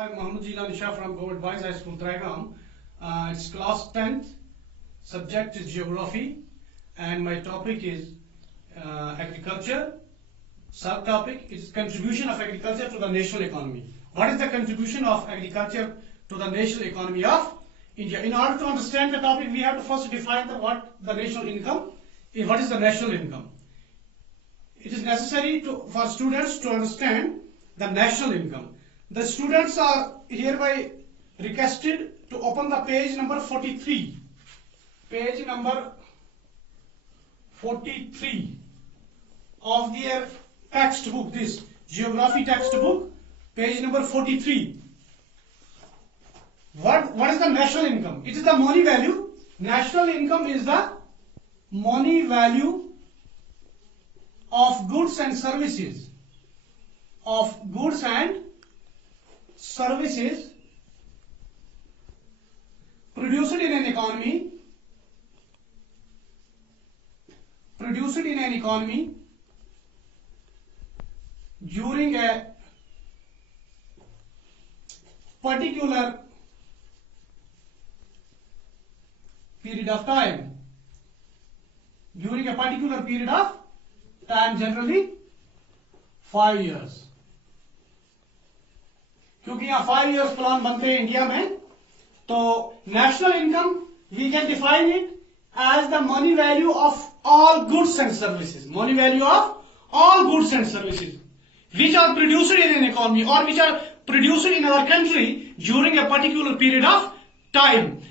Hi, Mohammed Jilani Shah from Government Boys High School, Trigam. It's class 10th. Subject is geography, and my topic is agriculture. Subtopic is contribution of agriculture to the national economy. What is the contribution of agriculture to the national economy of India? In order to understand the topic, we have to first define what the national income is. What is the national income? It is necessary for students to understand the national income. The students are hereby requested to open the page number 43. Page number 43 of their textbook, this geography textbook, page number 43. What is the national income? It is the money value. National income is the money value of goods and services. Of goods and services produced in an economy. During a particular period of time. Generally 5 years. क्योंकि यहाँ 5 years plan बनते हैं India में, तो national income we can define it as the money value of all goods and services. Money value of all goods and services which are produced in an economy or which are produced in our country during a particular period of time.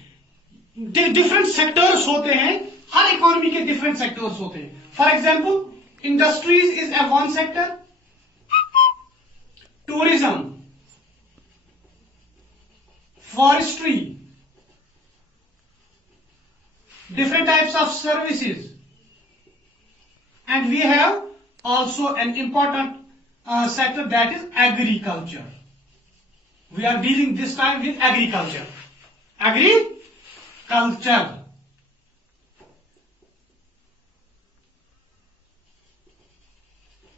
Different sectors होते हैं, हर economy के different sectors होते हैं. For example, industries is a one sector. Tourism, forestry, different types of services, and we have also an important sector, that is agriculture. We are dealing this time with agriculture.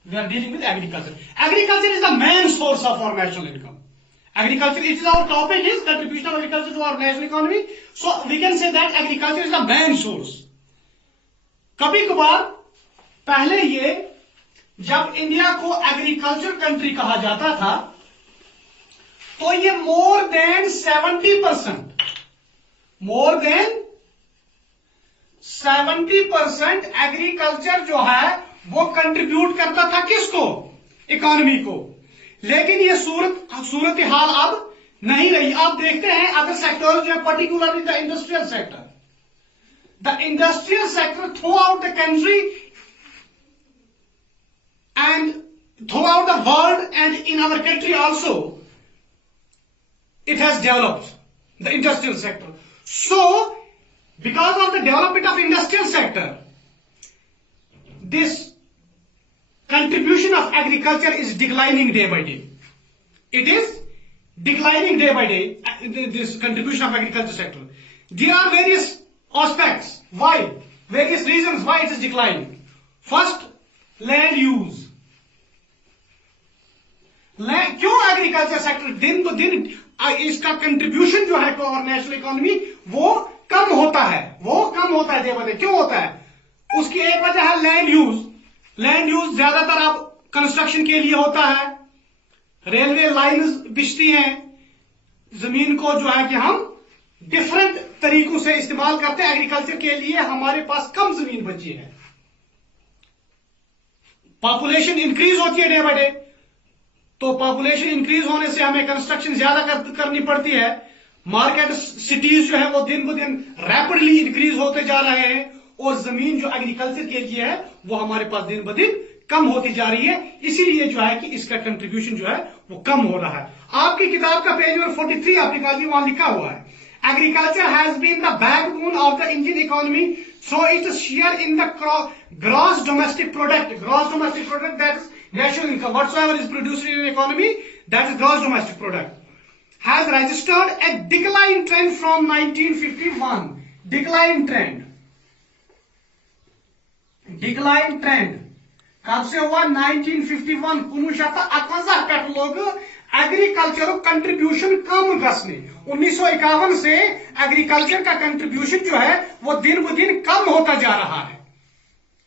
We are dealing with agriculture. Agriculture is the main source of our national income. Agriculture, it is our topic, is contribution of agriculture to our national economy. So we can say that agriculture is the main source. कभी कभार पहले ये जब India को agriculture country कहा जाता था, तो ये more than 70% एग्रीकल्चर जो है वो कंट्रीब्यूट करता था किसको? इकोनॉमी को. लेकिन ये सूरत हाल अब नहीं रही. आप देखते हैं अदर सेक्टर जो है, particularly the industrial sector. The industrial sector throughout the country and throughout the world and in our country also, it has developed, the industrial sector. So because of the development of industrial sector, this contribution of agriculture is declining day by day. It is declining day by day, this contribution of agriculture sector. There are various aspects why, various reasons why it is declining. First, land use. क्यों agriculture sector दिन ब दिन इसका contribution जो है to our national economy वो कम होता है डे बाय डे. क्यों होता है? उसकी एक वजह है लैंड यूज ज्यादातर अब कंस्ट्रक्शन के लिए होता है. रेलवे लाइंस बिछती हैं, जमीन को जो है कि हम डिफरेंट तरीकों से इस्तेमाल करते हैं. एग्रीकल्चर के लिए हमारे पास कम जमीन बची है. पॉपुलेशन इंक्रीज होती है डे बाय डे, तो पॉपुलेशन इंक्रीज होने से हमें कंस्ट्रक्शन ज्यादा करनी पड़ती है. मार्केट सिटीज जो है वो दिन ब दिन रैपिडली इंक्रीज होते जा रहे हैं, और जमीन जो एग्रीकल्चर के लिए है वो हमारे पास दिन ब दिन कम होती जा रही है. इसीलिए जो है कि इसका कंट्रीब्यूशन जो है वो कम हो रहा है. आपकी किताब का पेज नंबर 43 आप निकालिए, वहां लिखा हुआ है agriculture has been the backbone of the Indian economy through its share in the gross domestic product. That is national income. Whatsoever is produced in an economy, that is gross domestic product, has registered a decline trend from 1951. Decline trend कब से हुआ? 1951 1951 पे लोग agriculture contribution कम गसने 1951 से agriculture का contribution जो है वो दिन ब दिन कम होता जा रहा है।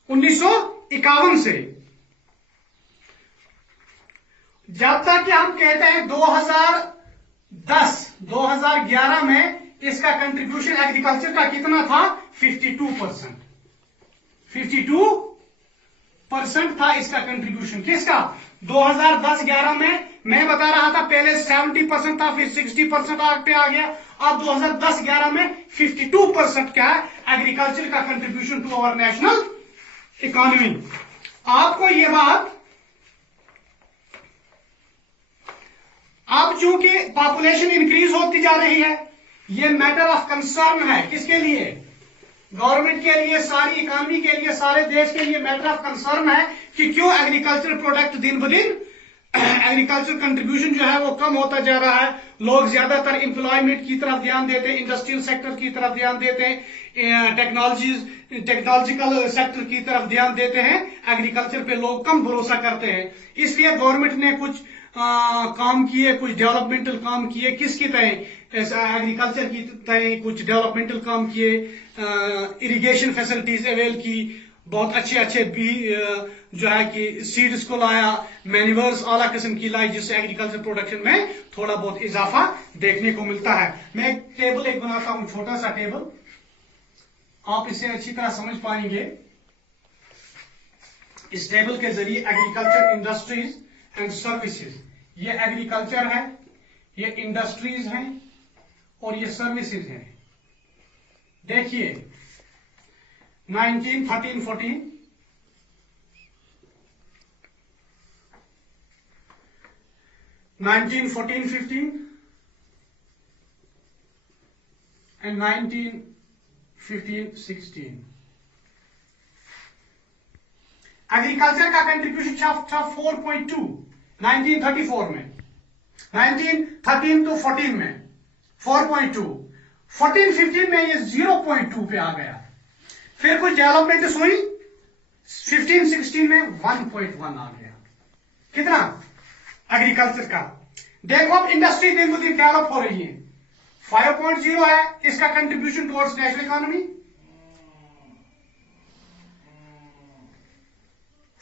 1951 से जब तक कि हम कहते हैं 2011 में इसका कंट्रीब्यूशन एग्रीकल्चर का कितना था 52%। 52% था इसका कंट्रीब्यूशन। किसका? 2010-11 में मैं बता रहा था पहले 70% था, फिर 60% पे आ गया। अब 2010-11 में 52% क्या है एग्रीकल्चर का contribution to our national economy. आपको यह बात, अब चूंकि पॉपुलेशन इंक्रीज होती जा रही है, यह मैटर ऑफ कंसर्न है। किसके लिए? गवर्नमेंट के लिए, सारी इकोनॉमी के लिए, सारे देश के लिए मैटर ऑफ कंसर्न है कि क्यों एग्रीकल्चर प्रोडक्ट दिन ब दिन एग्रीकल्चर कंट्रीब्यूशन जो है वो कम होता जा रहा है। लोग ज्यादातर एम्प्लॉयमेंट की तरफ ध्यान देते हैं, इंडस्ट्रियल सेक्टर की तरफ ध्यान देते हैं, टेक्नोलॉजिकल सेक्टर की तरफ ध्यान देते हैं। एग्रीकल्चर पे लोग कम भरोसा करते हैं। इसलिए गवर्नमेंट ने कुछ काम किए, कुछ डेवलपमेंटल काम किए। किसकी तरह? एग्रीकल्चर की तरह कुछ डेवलपमेंटल काम किए, इरिगेशन फैसिलिटीज अवेल की, बहुत अच्छे अच्छे बी जो है कि सीड्स को लाया, मैन्यूअर्स आला किस्म की लाई, जिससे एग्रीकल्चर प्रोडक्शन में थोड़ा बहुत इजाफा देखने को मिलता है। मैं एक टेबल बनाता हूं, छोटा सा टेबल, आप इसे अच्छी तरह समझ पाएंगे। इस टेबल के जरिए एग्रीकल्चर इंडस्ट्रीज एंड सर्विसेज, ये एग्रीकल्चर है, ये इंडस्ट्रीज हैं और ये सर्विसेज हैं। देखिए 1913-14, 1914-15 and 1915-16। एग्रीकल्चर का कंट्रीब्यूशन था 4.2 1934 में, 1913 to 14 में 4.2, 14-15 में ये 0.2 पे आ गया। फिर कुछ डेवलपमेंट हुई, 15-16 में 1.1 आ गया। कितना? एग्रीकल्चर का। देखो अब इंडस्ट्री दिन ब दिन डेवलप हो रही है। 5.0 है इसका कंट्रीब्यूशन टुवर्ड्स नेशनल इकोनॉमी,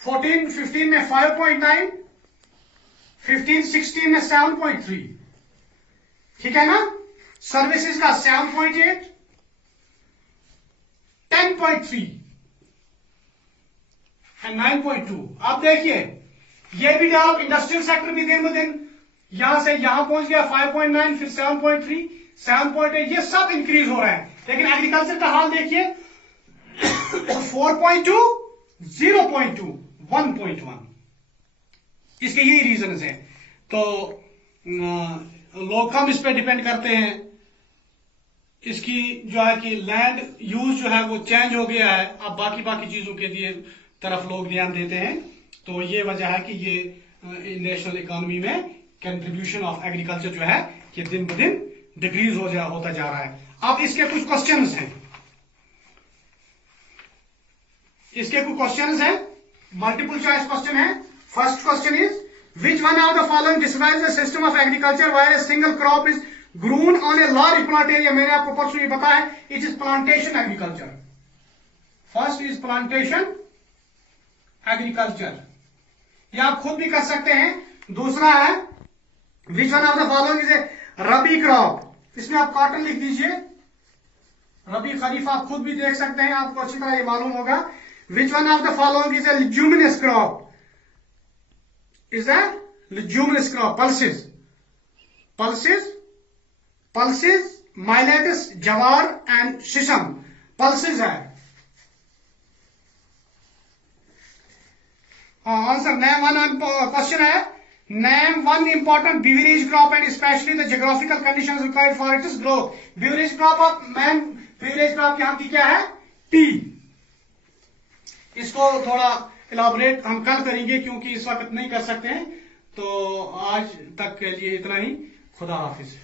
14-15 में 5.9, 15-16 में 7.3, ठीक है ना। सर्विसेज का 7.8, 10.3 एंड 9.2। अब देखिए ये भी डेवलप, इंडस्ट्रियल सेक्टर भी दिन ब दिन यहां से यहां पहुंच गया 5.9, फिर 7.3, 7.8, ये सब इंक्रीज हो रहा है। लेकिन एग्रीकल्चर का हाल देखिए 4.2, 0.2, 1.1। इसके यही रीजन है। तो लोग कम इस पे डिपेंड करते हैं। इसकी जो है कि लैंड यूज जो है वो चेंज हो गया है। अब बाकी चीजों के लिए तरफ लोग ध्यान देते हैं। तो ये वजह है कि ये नेशनल इकोनॉमी में कंट्रीब्यूशन ऑफ एग्रीकल्चर जो है कि दिन ब दिन डिक्रीज होता जा रहा है। अब इसके कुछ क्वेश्चंस हैं, मल्टीपल चॉइस क्वेश्चन है। First question is which one of the following describes the system of agriculture where a single crop is grown on a large plot area. मैंने आपको परसों ये बताया है, it is plantation agriculture. First is plantation agriculture, या आप खुद भी कर सकते हैं। दूसरा है which one of the following is a rabi crop, इसमें आप कॉटन लिख दीजिए। रबी खरीफ आप खुद भी देख सकते हैं, आपको अच्छी तरह ये मालूम होगा। Which one of the following is a luminous crop, is a luminous crop. Pulses, millets, jowar and sheesham pulses है। आंसर नेम वन क्वेश्चन है, name one important beverage crop and specially the geographical conditions required for its growth. Beverage crop of man, beverage crop यहाँ की क्या है? T. इसको थोड़ा elaborate हम कल करेंगे क्योंकि इस वक्त नहीं कर सकते हैं। तो आज तक के लिए इतना ही। खुदा हाफिज।